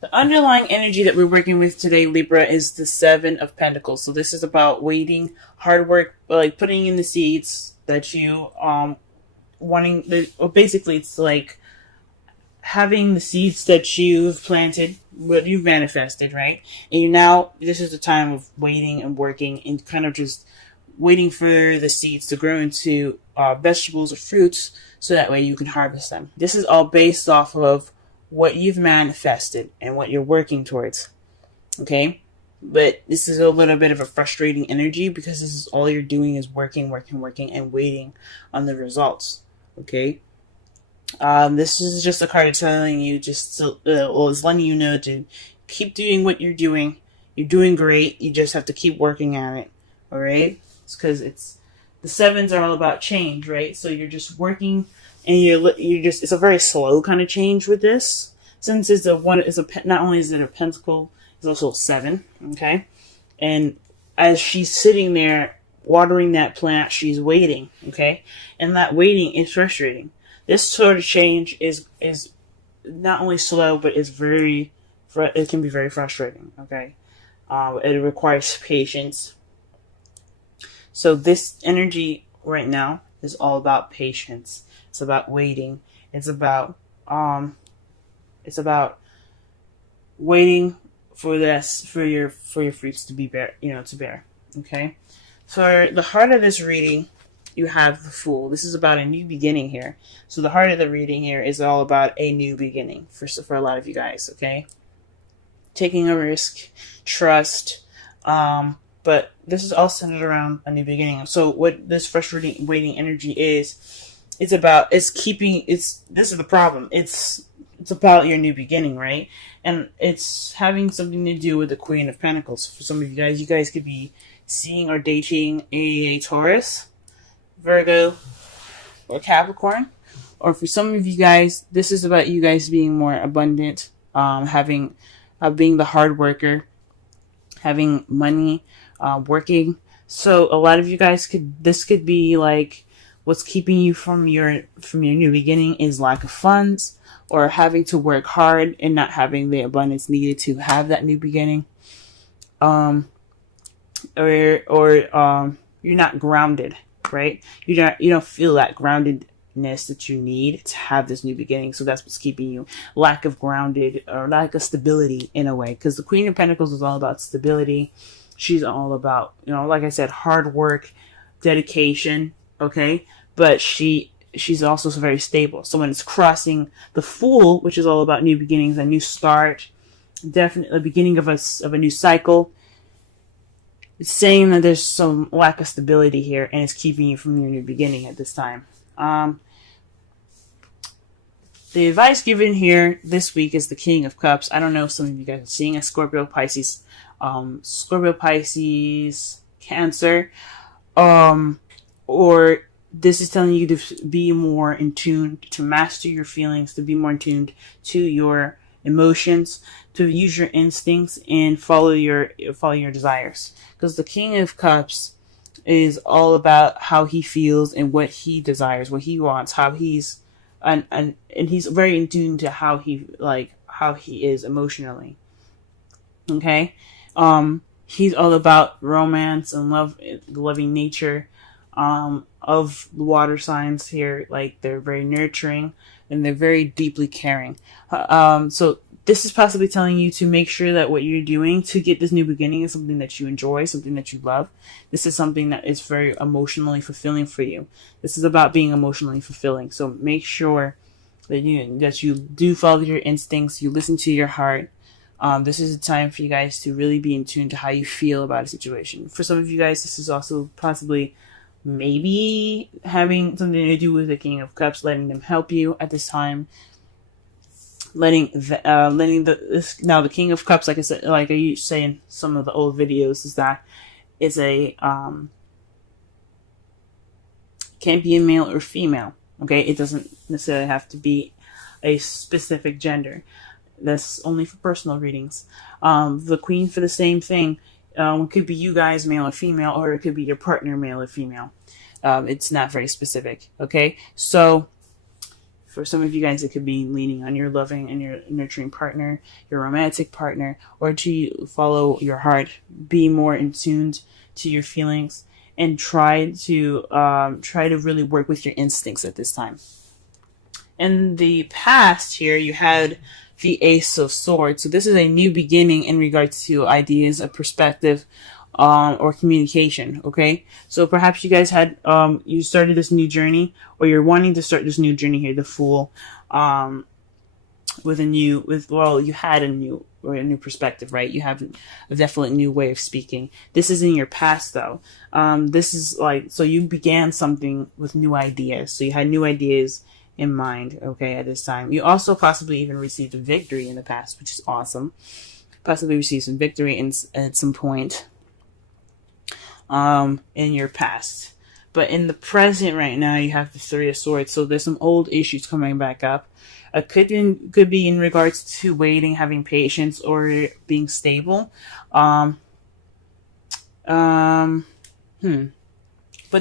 The underlying energy that we're working with today, Libra, is the Seven of Pentacles. So this is about waiting, hard work, like putting in the seeds that you wanting. Well, basically, it's like having the seeds that you've planted, what you've manifested, right? And you now, this is the time of waiting and working and kind of just waiting for the seeds to grow into vegetables or fruits so that way you can harvest them. This is all based off of what you've manifested and what you're working towards. Okay? But this is a little bit of a frustrating energy because this is all you're doing is working, and waiting on the results. Okay? This is just a card telling you it's letting you know to keep doing what you're doing. You're doing great. You just have to keep working at it. All right? It's because the sevens are all about change, right? So you're just working, and it's a very slow kind of change with this. Since not only is it a pentacle, it's also a seven. Okay, and as she's sitting there watering that plant, she's waiting. Okay, and that waiting is frustrating. This sort of change is not only slow, but it can be very frustrating. Okay, it requires patience. So this energy right now is all about patience. It's about waiting. It's about waiting for your fruits to be to bear. Okay. For the heart of this reading, you have the Fool. This is about a new beginning here. So the heart of the reading here is all about a new beginning for a lot of you guys. Okay. Taking a risk, trust, but this is all centered around a new beginning. So what this frustrating waiting energy is, this is the problem. It's about your new beginning, right? And it's having something to do with the Queen of Pentacles. For some of you guys could be seeing or dating a Taurus, Virgo, or Capricorn. Or for some of you guys, this is about you guys being more abundant, being the hard worker, having money, working. So a lot of you guys this could be like what's keeping you from your new beginning is lack of funds, or having to work hard and not having the abundance needed to have that new beginning. Or you're not grounded, right? You don't feel that groundedness that you need to have this new beginning. So that's what's keeping you. Lack of grounded or lack of stability in a way. Because the Queen of Pentacles is all about stability. She's all about, like I said, hard work, dedication, okay? But she's also very stable. So when it's crossing the Fool, which is all about new beginnings, a new start, definitely the beginning of a new cycle, it's saying that there's some lack of stability here, and it's keeping you from your new beginning at this time. The advice given here this week is the King of Cups. I don't know if some of you guys are seeing a Scorpio, Pisces, Cancer, or this is telling you to be more in tune, to master your feelings, to be more in tune to your emotions, to use your instincts and follow your desires. Because the King of Cups is all about how he feels and what he desires, what he wants, how he's and he's very in tune to how he is emotionally. Okay, he's all about romance and love, loving nature. Of the water signs here, like they're very nurturing and they're very deeply caring. So this is possibly telling you to make sure that what you're doing to get this new beginning is something that you enjoy, something that you love. This is something that is very emotionally fulfilling for you. This is about being emotionally fulfilling. So make sure that you do follow your instincts, you listen to your heart. This is a time for you guys to really be in tune to how you feel about a situation. For some of you guys, this is also possibly maybe having something to do with the King of Cups, letting them help you at this time. Now the King of Cups, like I said, like I used to say in some of the old videos, is that it's a can't be a male or female. Okay, it doesn't necessarily have to be a specific gender. That's only for personal readings. The Queen for the same thing. It could be you guys, male or female, or it could be your partner, male or female. It's not very specific. Okay, so For some of you guys, it could be leaning on your loving and your nurturing partner, your romantic partner, or to follow your heart, be more in tune to your feelings, and try to really work with your instincts at this time. In the past here, you had the Ace of Swords. So this is a new beginning in regards to ideas, a perspective, or communication. Okay, so perhaps you guys had you started this new journey, or you're wanting to start this new journey here. The Fool, you had a new perspective, right? You have a definite new way of speaking. This is in your past though. This is like, so you began something with new ideas. So you had new ideas in mind, okay, at this time. You also possibly even received a victory in the past, which is awesome. Possibly received some victory at some point in your past. But in the present right now, you have the Three of Swords. So there's some old issues coming back up. It could be in regards to waiting, having patience, or being stable. But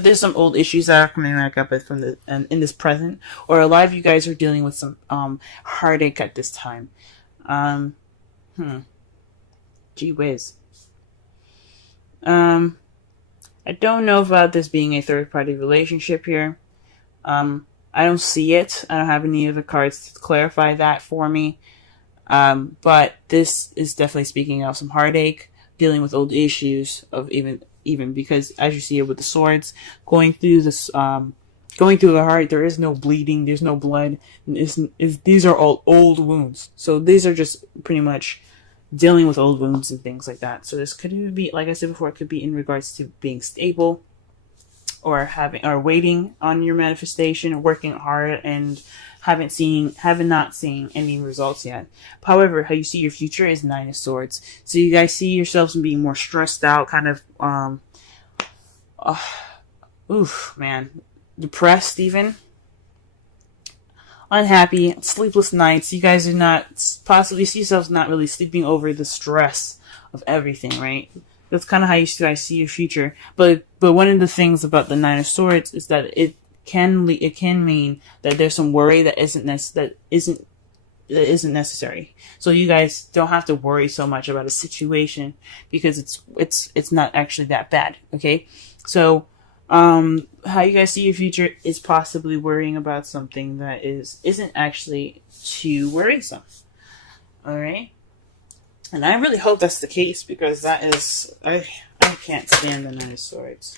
there's some old issues that are coming back up in this present, or a lot of you guys are dealing with some heartache at this time. Gee whiz. I don't know about this being a third-party relationship here. I don't see it. I don't have any of the cards to clarify that for me. But this is definitely speaking of some heartache, dealing with old issues of even because, as you see it with the swords, going through this, going through the heart, there is no bleeding, there's no blood. These are all old wounds. So these are just pretty much dealing with old wounds and things like that. So this could be, like I said before, it could be in regards to being stable, or waiting on your manifestation, working hard, and haven't not seen any results yet. However, how you see your future is Nine of Swords. So you guys see yourselves being more stressed out, kind of depressed, even unhappy, sleepless nights. You guys are not possibly see yourselves not really sleeping over the stress of everything, right? That's kind of how you guys see your future. But one of the things about the Nine of Swords is that it can mean that there's some worry that isn't necessary. So you guys don't have to worry so much about a situation because it's not actually that bad. Okay, so how you guys see your future is possibly worrying about something that isn't actually too worrisome. All right. And I really hope that's the case, because that is, I can't stand the Nine of Swords.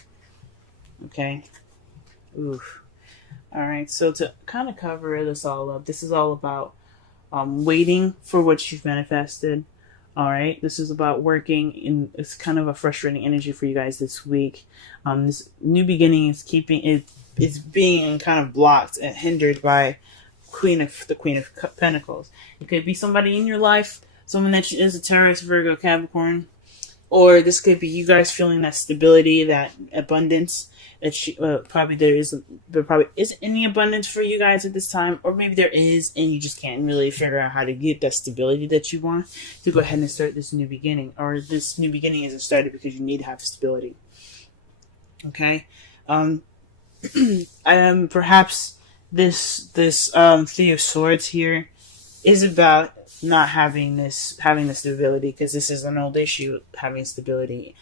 Okay? Oof. Alright, so to kind of cover this all up, this is all about waiting for what you've manifested. Alright? This is about working it's kind of a frustrating energy for you guys this week. This new beginning is being kind of blocked and hindered by the Queen of Pentacles. It could be somebody in your life, someone that is a Taurus, Virgo, Capricorn, or this could be you guys feeling that stability, that abundance that there probably isn't any abundance for you guys at this time, or maybe there is, and you just can't really figure out how to get that stability that you want to go ahead and start this new beginning, or this new beginning isn't started because you need to have stability. Okay, perhaps this Three of Swords here is about not having the stability, because this is an old issue, having stability,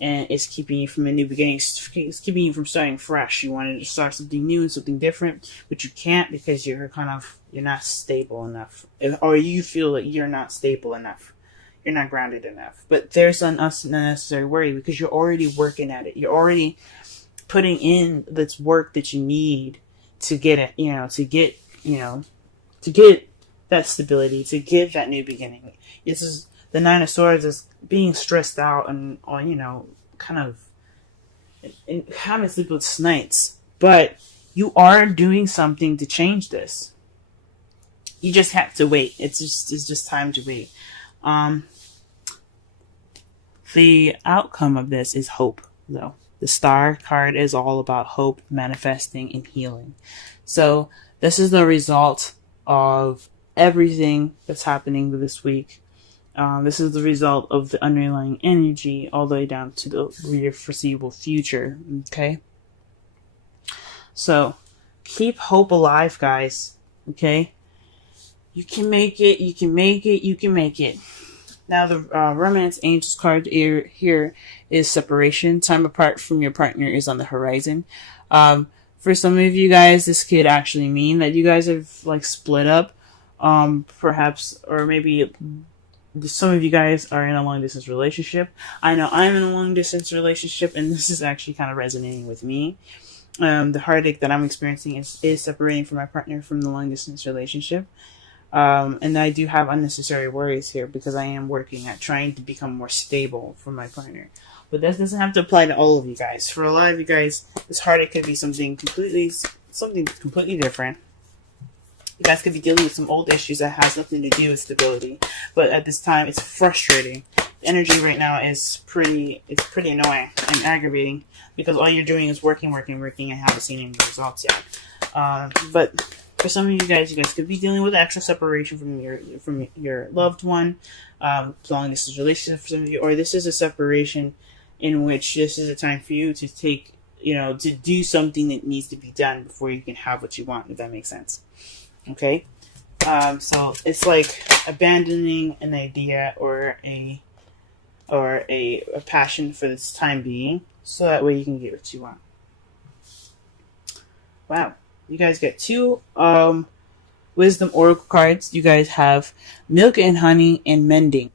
and it's keeping you from a new beginning. It's keeping you from starting fresh. You wanted to start something new and something different, but you can't because you're not stable enough, or you feel that you're not stable enough. You're not grounded enough. But there's an unnecessary worry, because you're already working at it. You're already putting in this work that you need to get it, to get that stability, to get that new beginning. This is the Nine of Swords is being stressed out and kind of having sleepless nights. But you are doing something to change this. You just have to wait. It's just time to wait. The outcome of this is hope, though. The Star card is all about hope, manifesting, and healing. So this is the result of everything that's happening this week. This is the result of the underlying energy all the way down to your foreseeable future. Okay? So Keep hope alive, guys. Okay? You can make it. You can make it. You can make it. Now, the Romance Angels card here is separation. Time apart from your partner is on the horizon. For some of you guys, this could actually mean that you guys have like split up. Perhaps, or maybe some of you guys are in a long distance relationship. I know I'm in a long distance relationship, and this is actually kind of resonating with me. The heartache that I'm experiencing is separating from my partner from the long distance relationship. And I do have unnecessary worries here because I am working at trying to become more stable for my partner. But that doesn't have to apply to all of you guys. For a lot of you guys, this heartache could be something completely different. You guys could be dealing with some old issues that has nothing to do with stability. But at this time, it's frustrating. The energy right now is pretty annoying and aggravating because all you're doing is working, and haven't seen any results yet. But for some of you guys could be dealing with actual separation from your loved one, long distance relationship for some of you, or this is a separation in which this is a time for you to take, to do something that needs to be done before you can have what you want, if that makes sense. Okay? So it's like abandoning an idea or a passion for this time being, so that way you can get what you want. Wow. You guys get 2 Wisdom Oracle cards. You guys have Milk and Honey and Mending.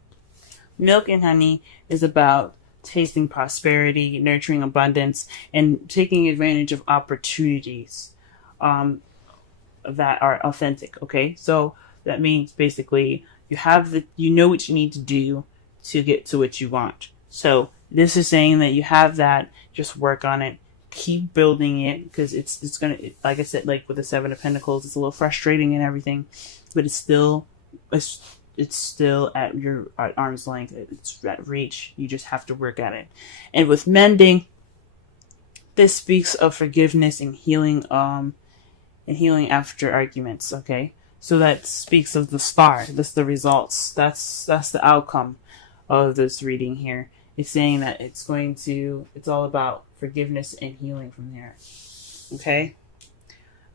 Milk and Honey is about tasting prosperity, nurturing abundance, and taking advantage of opportunities that are authentic. Okay, so that means basically you know what you need to do to get to what you want. So this is saying that you have that. Just work on it. Keep building it, because it's gonna, like I said, like with the 7 of Pentacles, it's a little frustrating and everything, but it's still at arm's length. It's at reach. You just have to work at it. And with Mending, this speaks of forgiveness and healing after arguments. Okay, so that speaks of the star. That's the results. That's the outcome of this reading here. It's saying that it's all about forgiveness and healing from there. Okay?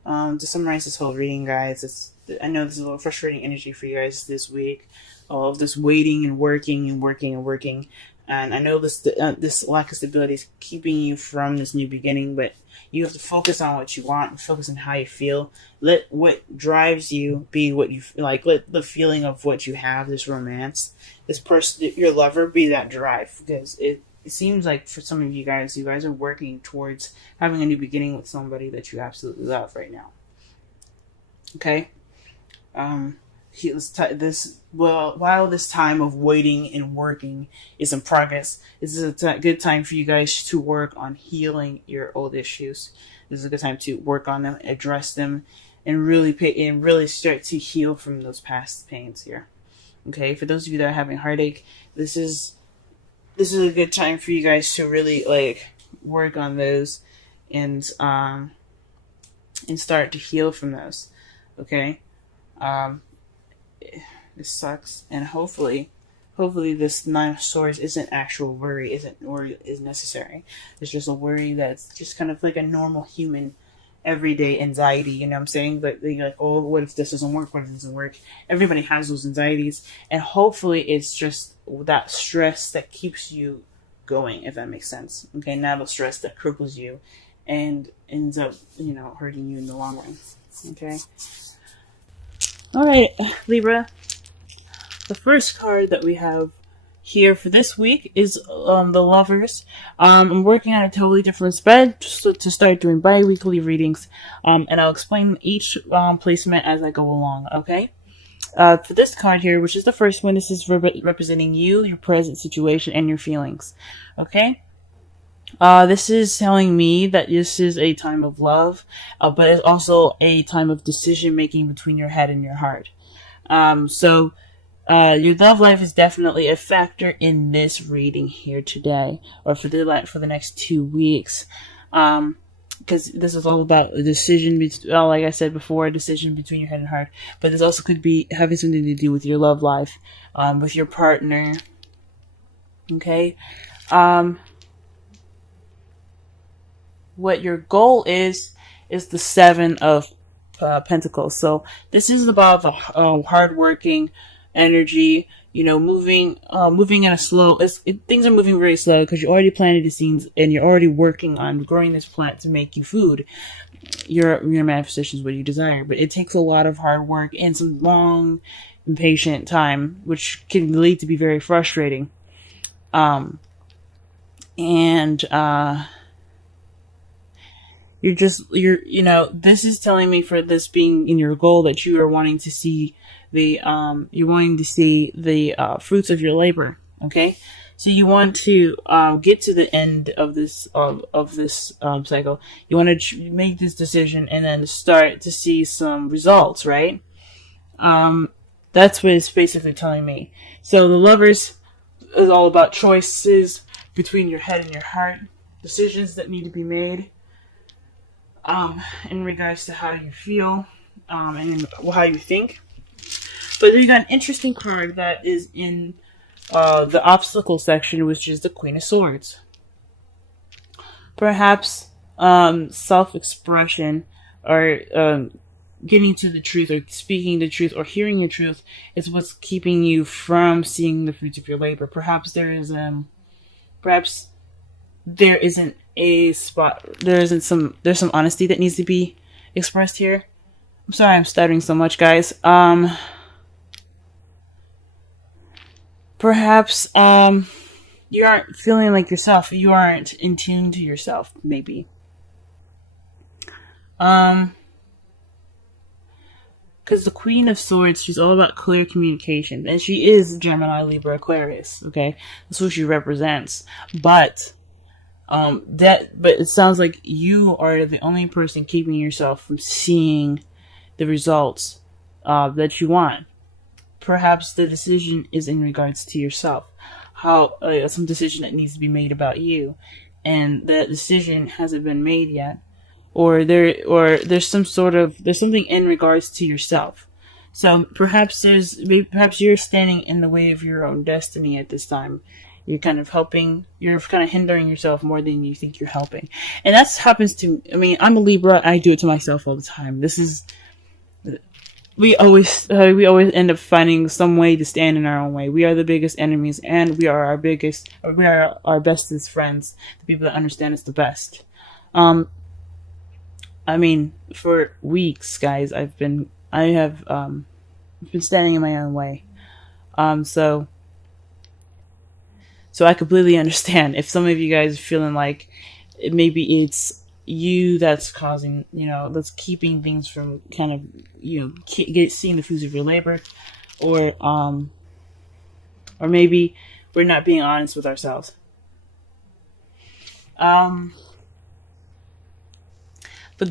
To summarize this whole reading, guys, I know this is a little frustrating energy for you guys this week. All of this waiting and working. And I know this lack of stability is keeping you from this new beginning, but you have to focus on what you want and focus on how you feel. Let what drives you be what you like. Let the feeling of what you have, this romance, this person, your lover, be that drive. Because it seems like for some of you guys are working towards having a new beginning with somebody that you absolutely love right now. Okay? While this time of waiting and working is in progress, this is a good time for you guys to work on healing your old issues. This is a good time to work on them, address them, and really start to heal from those past pains here. Okay, for those of you that are having heartache, this is a good time for you guys to really work on those and start to heal from those. Okay. This sucks, and hopefully this 9 of Swords isn't actual worry, is necessary. It's just a worry that's just kind of like a normal human everyday anxiety, you know what I'm saying? But you're like, oh, what if this doesn't work? What if it doesn't work? Everybody has those anxieties, and hopefully it's just that stress that keeps you going, if that makes sense. Okay, not the stress that cripples you and ends up, hurting you in the long run. Okay. All right, Libra. The first card that we have here for this week is the Lovers. I'm working on a totally different spread to start doing bi-weekly readings, and I'll explain each placement as I go along, okay? For this card here, which is the first one, this is representing you, your present situation, and your feelings, okay? This is telling me that this is a time of love, but it's also a time of decision-making between your head and your heart. Your love life is definitely a factor in this reading here today, or for the next 2 weeks, because this is all about a decision. Like I said before, a decision between your head and heart. But this also could be having something to do with your love life, with your partner. Okay, what your goal is is the Seven of Pentacles. So this is about the hardworking energy. Moving in a slow. Things are moving very slow because you already planted the seeds and you're already working on growing this plant to make you food. Your manifestation is what you desire, but it takes a lot of hard work and some long, impatient time, which can lead to be very frustrating. And this is telling me, for this being in your goal, that you are wanting to see the fruits of your labor. Okay, so you want to get to the end of this cycle. You want to make this decision and then start to see some results, right? That's what it's basically telling me. So the Lovers is all about choices between your head and your heart, decisions that need to be made in regards to how you feel and how you think. But then you got an interesting card that is in the obstacle section, which is the Queen of Swords. Perhaps self-expression or getting to the truth or speaking the truth or hearing your truth is what's keeping you from seeing the fruits of your labor. Perhaps there isn't a spot, there's some honesty that needs to be expressed here. I'm sorry I'm stuttering so much, guys. Perhaps you aren't feeling like yourself. You aren't in tune to yourself, maybe. Because the Queen of Swords, she's all about clear communication. And she is Gemini, Libra, Aquarius, okay? That's who she represents. But it sounds like you are the only person keeping yourself from seeing the results that you want. Perhaps the decision is in regards to yourself. Some decision that needs to be made about you. And the decision hasn't been made yet. Or there's something in regards to yourself. So perhaps you're standing in the way of your own destiny at this time. You're kind of hindering yourself more than you think you're helping. And that happens to, I'm a Libra, I do it to myself all the time. We always end up finding some way to stand in our own way. We are the biggest enemies, and we are our bestest friends, the people that understand us the best. For weeks, guys, I've been standing in my own way. So I completely understand if some of you guys are feeling like maybe it's you that's causing, that's keeping things from kind of, seeing the fruits of your labor, or maybe we're not being honest with ourselves. The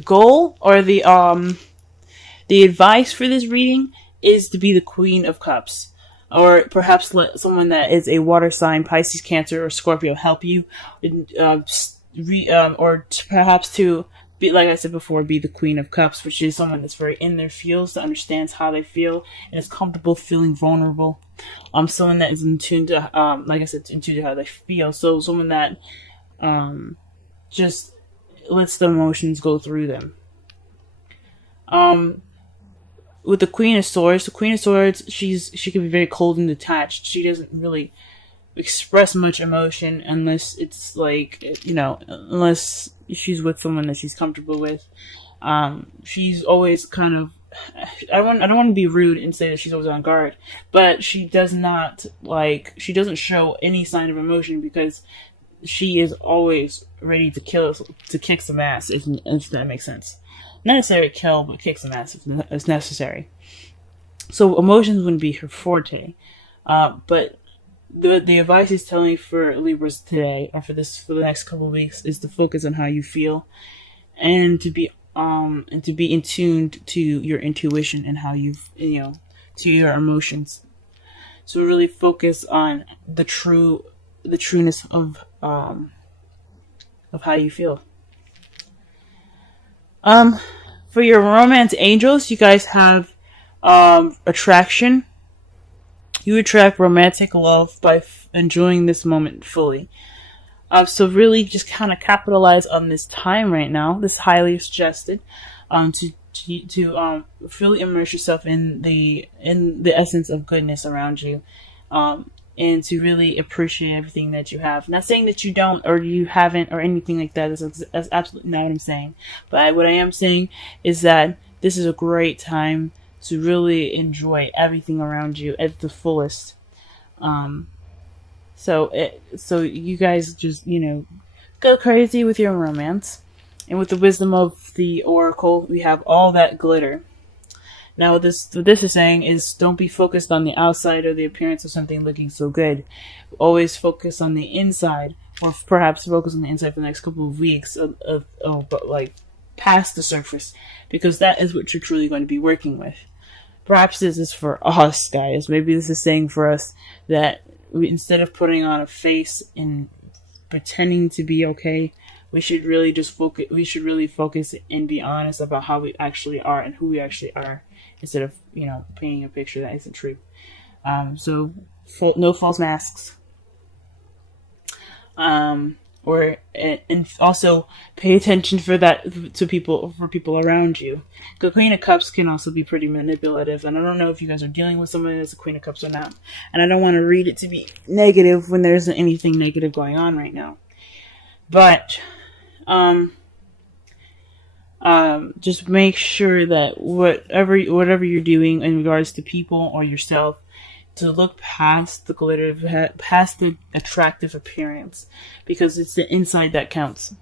goal or the advice for this reading is to be the Queen of Cups. Or perhaps let someone that is a water sign, Pisces, Cancer, or Scorpio help you. Or perhaps to be, like I said before, be the Queen of Cups, which is someone that's very in their feels, that understands how they feel, and is comfortable feeling vulnerable. Someone that is in tune to, like I said, in tune to how they feel. So someone that just lets the emotions go through them. With the Queen of Swords, she can be very cold and detached. She doesn't really express much emotion unless it's unless she's with someone that she's comfortable with. She's always kind of, I don't want to be rude and say that she's always on guard, but she doesn't show any sign of emotion because she is always ready to kick some ass, if that makes sense. Not necessarily kill, but kick some ass if necessary. So emotions wouldn't be her forte. But the advice is telling for Libras today, or for the next couple of weeks, is to focus on how you feel, and to be in tune to your intuition and how to your emotions. So really focus on the trueness of how you feel. For your romance angels, you guys have attraction. You attract romantic love by enjoying this moment fully. So really just kind of capitalize on this time right now. This highly suggested, to really immerse yourself in the essence of goodness around you, and to really appreciate everything that you have. Not saying that you don't or you haven't or anything like that. That's absolutely not what I'm saying. But what I am saying is that this is a great time to really enjoy everything around you at the fullest. So you guys just, go crazy with your romance. And with the wisdom of the oracle, we have all that glitter. Now, what this is saying is, don't be focused on the outside or the appearance of something looking so good. Always focus on the inside, or perhaps focus on the inside for the next couple of weeks, but like past the surface, because that is what you're truly going to be working with. Perhaps this is for us, guys. Maybe this is saying for us that instead of putting on a face and pretending to be okay, we should really just focus. We should really focus and be honest about how we actually are and who we actually are, instead of painting a picture that isn't true. So no false masks. And also pay attention for people around you. The Queen of Cups can also be pretty manipulative, and I don't know if you guys are dealing with someone that's a Queen of Cups or not. And I don't want to read it to be negative when there isn't anything negative going on right now. But just make sure that whatever you're doing in regards to people or yourself, to look past the glitter, past the attractive appearance, because it's the inside that counts.